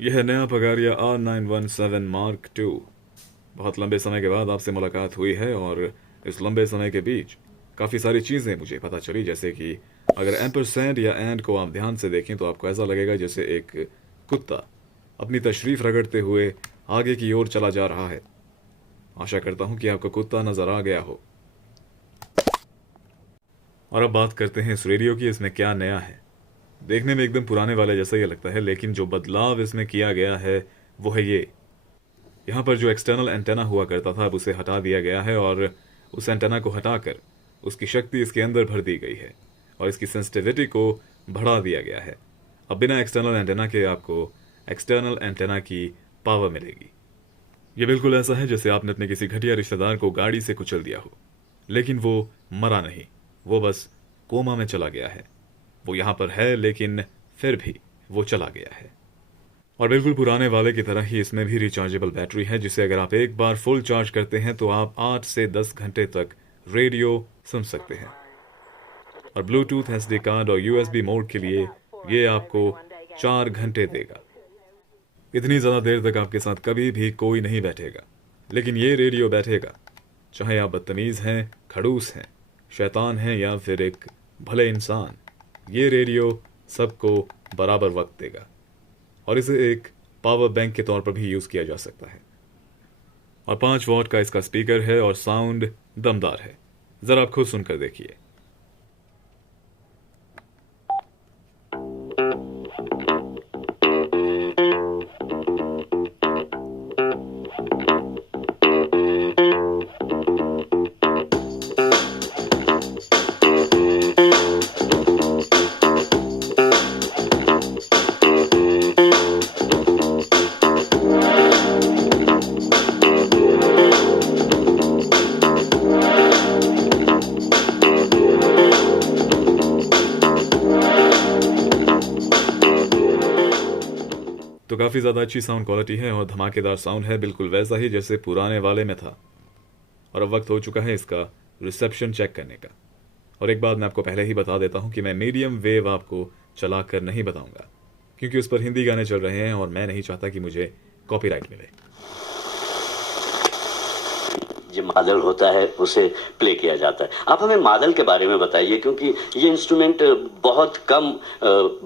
यह है नया पगारिया R917 मार्क टू। बहुत लंबे समय के बाद आपसे मुलाकात हुई है और इस लंबे समय के बीच काफ़ी सारी चीज़ें मुझे पता चली, जैसे कि अगर एम्परसैंड या एंड को आप ध्यान से देखें तो आपको ऐसा लगेगा जैसे एक कुत्ता अपनी तशरीफ रगड़ते हुए आगे की ओर चला जा रहा है। आशा करता हूं कि आपको कुत्ता नज़र आ गया हो। और अब बात करते हैं इस रेडियो की, इसमें क्या नया है। देखने में एकदम पुराने वाले जैसा ही लगता है, लेकिन जो बदलाव इसमें किया गया है वो है ये। यहाँ पर जो एक्सटर्नल एंटेना हुआ करता था अब उसे हटा दिया गया है और उस एंटेना को हटाकर उसकी शक्ति इसके अंदर भर दी गई है और इसकी सेंसिटिविटी को बढ़ा दिया गया है। अब बिना एक्सटर्नल एंटेना के आपको एक्सटर्नल एंटेना की पावर मिलेगी। ये बिल्कुल ऐसा है जैसे आपने अपने किसी घटिया रिश्तेदार को गाड़ी से कुचल दिया हो, लेकिन वो मरा नहीं, वो बस कोमा में चला गया है। वो यहाँ पर है लेकिन फिर भी वो चला गया है। और बिल्कुल पुराने वाले की तरह ही इसमें भी रिचार्जेबल बैटरी है, जिसे अगर आप एक बार फुल चार्ज करते हैं तो आप 8 से 10 घंटे तक रेडियो सुन सकते हैं। और ब्लूटूथ एसडी कार्ड और यूएसबी मोड के लिए ये आपको 4 घंटे देगा। इतनी ज़्यादा देर तक आपके साथ कभी भी कोई नहीं बैठेगा, लेकिन ये रेडियो बैठेगा। चाहे आप बदतमीज़ हैं, खड़ूस हैं, शैतान हैं या फिर एक भले इंसान, ये रेडियो सबको बराबर वक्त देगा। और इसे एक पावर बैंक के तौर पर भी यूज़ किया जा सकता है। और 5 वॉट का इसका स्पीकर है और साउंड दमदार है। ज़रा आप खुद सुनकर देखिए। तो काफ़ी ज़्यादा अच्छी साउंड क्वालिटी है और धमाकेदार साउंड है, बिल्कुल वैसा ही जैसे पुराने वाले में था। और अब वक्त हो चुका है इसका रिसेप्शन चेक करने का। और एक बात मैं आपको पहले ही बता देता हूँ कि मैं मीडियम वेव आपको चला कर नहीं बताऊंगा, क्योंकि उस पर हिंदी गाने चल रहे हैं और मैं नहीं चाहता कि मुझे कॉपीराइट मिले। जो मादल होता है उसे प्ले किया जाता है। आप हमें मादल के बारे में बताइए, क्योंकि ये इंस्ट्रूमेंट बहुत कम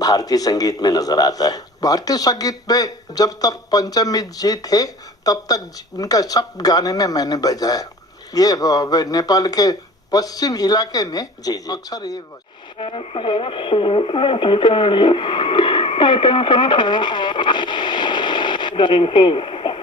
भारतीय संगीत में नजर आता है। भारतीय संगीत में जब तक पंचमी जी थे तब तक उनका सब गाने में मैंने बजाया। ये नेपाल के पश्चिम इलाके में अक्सर ये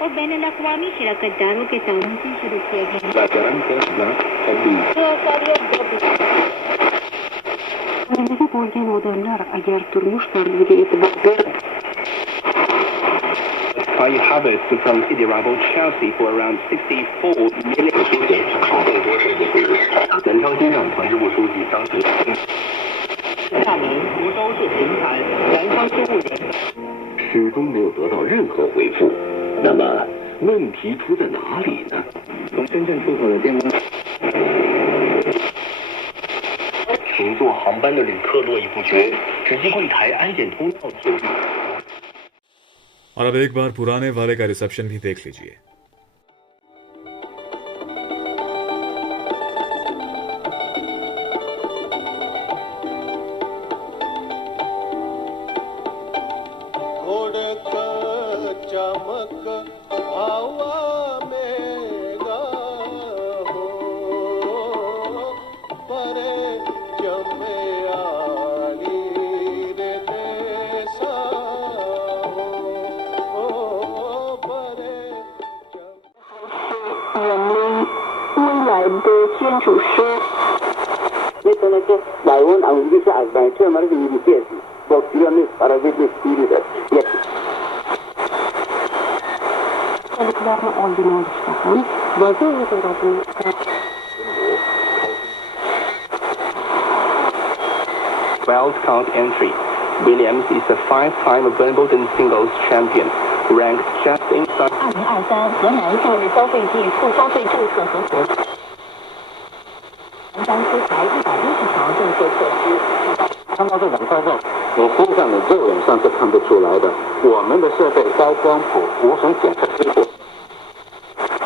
और बैन अवी शिरकतदारों के ताउन से शुरू किया始终没有得到任何回复。那么问题出在哪里呢？从深圳出口的电工，乘坐航班的旅客络绎不绝，直击柜台安检通道阻力。 और अब एक बार पुराने वाले का रिसेप्शन भी देख लीजिए। Daun Anglisi Azbaiçı Amerika Yürüyüşü Doktorlarını Arabiyet Suriye'de çocuklarını olduğunu oluşturan bazı uygulamalarını Wild count entry. Williams is a 5-time Wimbledon singles champion, ranked just inside. 2023和男性消费品附消费政策和担出台160条政策措施。看到这两块肉，你身上的肉眼上是看不出来的。我们的设备高光谱，无损检测结果。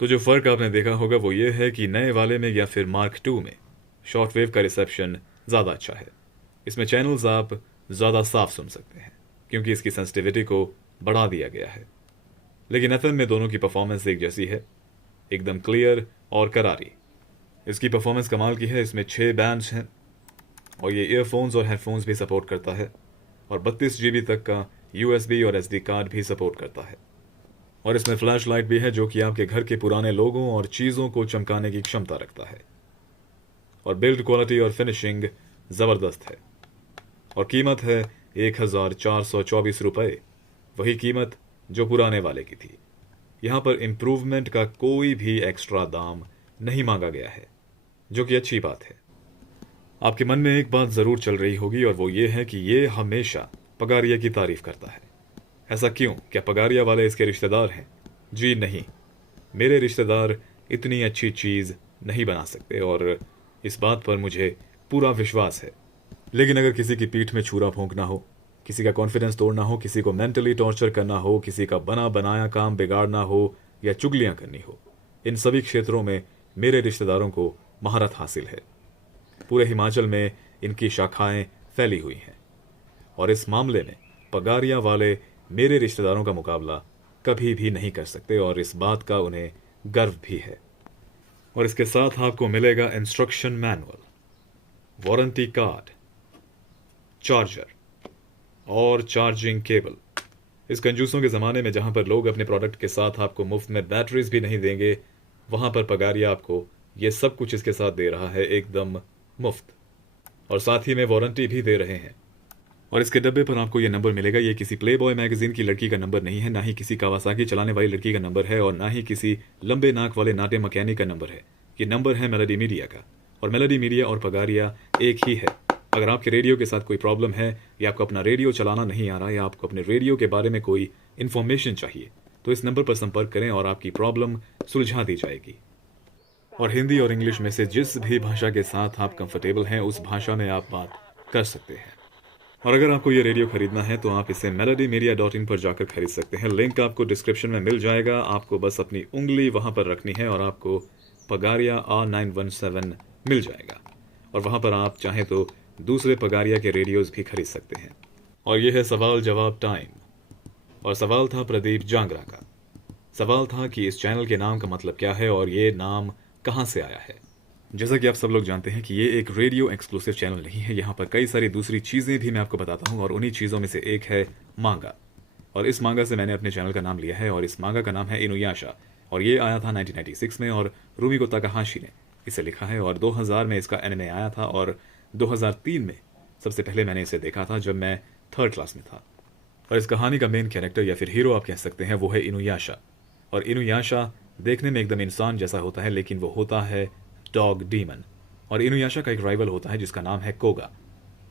तो जो फर्क आपने देखा होगा वो ये है कि नए वाले में या फिर मार्क 2 में शॉर्टवेव का रिसेप्शन ज़्यादा अच्छा है। इसमें चैनल्स आप ज़्यादा साफ सुन सकते हैं क्योंकि इसकी सेंसिटिविटी को बढ़ा दिया गया है। लेकिन एफएम में दोनों की परफॉर्मेंस एक जैसी है, एकदम क्लियर और करारी। इसकी परफॉर्मेंस कमाल की है। इसमें 6 बैंड्स हैं और ये ईयरफोन्स और हेडफोन्स भी सपोर्ट करता है और 32 GB तक का USB और SD कार्ड भी सपोर्ट करता है। और इसमें फ्लैश लाइट भी है जो कि आपके घर के पुराने लोगों और चीज़ों को चमकाने की क्षमता रखता है। और बिल्ड क्वालिटी और फिनिशिंग ज़बरदस्त है। और कीमत है 1424 रुपये, वही कीमत जो पुराने वाले की थी। यहाँ पर इम्प्रूवमेंट का कोई भी एक्स्ट्रा दाम नहीं मांगा गया है, जो कि अच्छी बात है। आपके मन में एक बात ज़रूर चल रही होगी और वो ये है कि ये हमेशा पगारिया की तारीफ करता है। ऐसा क्यों? क्या पगारिया वाले इसके रिश्तेदार हैं? जी नहीं, मेरे रिश्तेदार इतनी अच्छी चीज़ नहीं बना सकते और इस बात पर मुझे पूरा विश्वास है। लेकिन अगर किसी की पीठ में छुरा भोंकना हो, किसी का कॉन्फिडेंस तोड़ना हो, किसी को मेंटली टॉर्चर करना हो, किसी का बना बनाया काम बिगाड़ना हो या चुगलियां करनी हो, इन सभी क्षेत्रों में मेरे रिश्तेदारों को महारत हासिल है। पूरे हिमाचल में इनकी शाखाएं फैली हुई हैं और इस मामले में पगारिया वाले मेरे रिश्तेदारों का मुकाबला कभी भी नहीं कर सकते और इस बात का उन्हें गर्व भी है। और इसके साथ आपको मिलेगा instruction manual, warranty card, charger और चार्जिंग केबल। इस कंजूसों के ज़माने में जहां पर लोग अपने प्रोडक्ट के साथ आपको मुफ्त में बैटरीज भी नहीं देंगे, वहां पर पगारिया आपको ये सब कुछ इसके साथ दे रहा है एकदम मुफ्त, और साथ ही में वारंटी भी दे रहे हैं। और इसके डब्बे पर आपको ये नंबर मिलेगा। ये किसी प्लेबॉय मैगजीन की लड़की का नंबर नहीं है, ना ही किसी कावासाकी चलाने वाली लड़की का नंबर है और ना ही किसी लंबे नाक वाले नाटे मकैनिक का नंबर है। ये नंबर है मेलोडी मीडिया का और मेलोडी मीडिया और पगारिया एक ही है। अगर आपके रेडियो के साथ कोई प्रॉब्लम है या आपको अपना रेडियो चलाना नहीं आ रहा या आपको अपने रेडियो के बारे में कोई इन्फॉर्मेशन चाहिए तो इस नंबर पर संपर्क करें और आपकी प्रॉब्लम सुलझा दी जाएगी। और हिंदी और इंग्लिश में से जिस भी भाषा के साथ आप कंफर्टेबल हैं उस भाषा में आप बात कर सकते हैं। और अगर आपको ये रेडियो खरीदना है तो आप इसे melodymedia.in पर जाकर खरीद सकते हैं। लिंक आपको डिस्क्रिप्शन में मिल जाएगा। आपको बस अपनी उंगली वहां पर रखनी है और आपको पगारिया R917 मिल जाएगा और वहां पर आप चाहें तो दूसरे पगारिया के रेडियोज भी खरीद सकते हैं। और यह है सवाल जवाब टाइम। और सवाल था प्रदीप जांगरा का। सवाल था कि इस चैनल के नाम का मतलब क्या है और ये नाम कहाँ से आया है। जैसा कि आप सब लोग जानते हैं कि ये एक रेडियो एक्सक्लूसिव चैनल नहीं है। यहाँ पर कई सारी दूसरी चीज़ें भी मैं आपको बताता हूँ और उन्हीं चीज़ों में से एक है मांगा। और इस मांगा से मैंने अपने चैनल का नाम लिया है और इस मांगा का नाम है इनुयाशा और ये आया था 1996 में और रूमिको ताकाहाशी ने इसे लिखा है और 2000 में इसका एनिमे आया था और 2003 में सबसे पहले मैंने इसे देखा था जब मैं 3rd क्लास में था। और इस कहानी का मेन कैरेक्टर या फिर हीरो आप कह सकते हैं वो है इनुयाशा। और इनुयाशा देखने में एकदम इंसान जैसा होता है लेकिन वो होता है डॉग डीमन। और इनुयाशा का एक राइवल होता है जिसका नाम है कोगा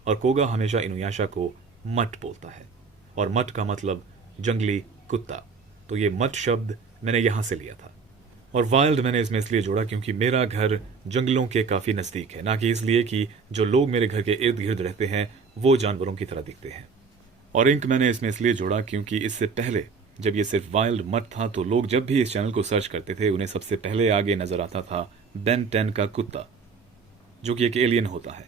और कोगा हमेशा इनुयाशा को मट बोलता है और मट का मतलब जंगली कुत्ता। तो ये मट शब्द मैंने यहाँ से लिया था। और वाइल्ड मैंने इसमें इसलिए जोड़ा क्योंकि मेरा घर जंगलों के काफ़ी नज़दीक है, ना कि इसलिए कि जो लोग मेरे घर के इर्द गिर्द रहते हैं वो जानवरों की तरह दिखते हैं। और इंक मैंने इसमें इसलिए जोड़ा क्योंकि इससे पहले जब ये सिर्फ वाइल्ड मट था तो लोग जब भी इस चैनल को सर्च करते थे उन्हें सबसे पहले आगे नजर आता था बेन 10 का कुत्ता जो कि एक एलियन होता है।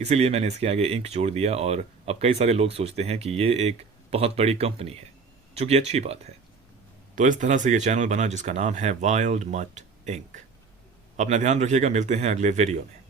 इसीलिए मैंने इसके आगे इंक जोड़ दिया और अब कई सारे लोग सोचते हैं कि ये एक बहुत बड़ी कंपनी है, जो कि अच्छी बात है। तो इस तरह से ये चैनल बना जिसका नाम है वाइल्ड मट इंक। अपना ध्यान रखिएगा, मिलते हैं अगले वीडियो में।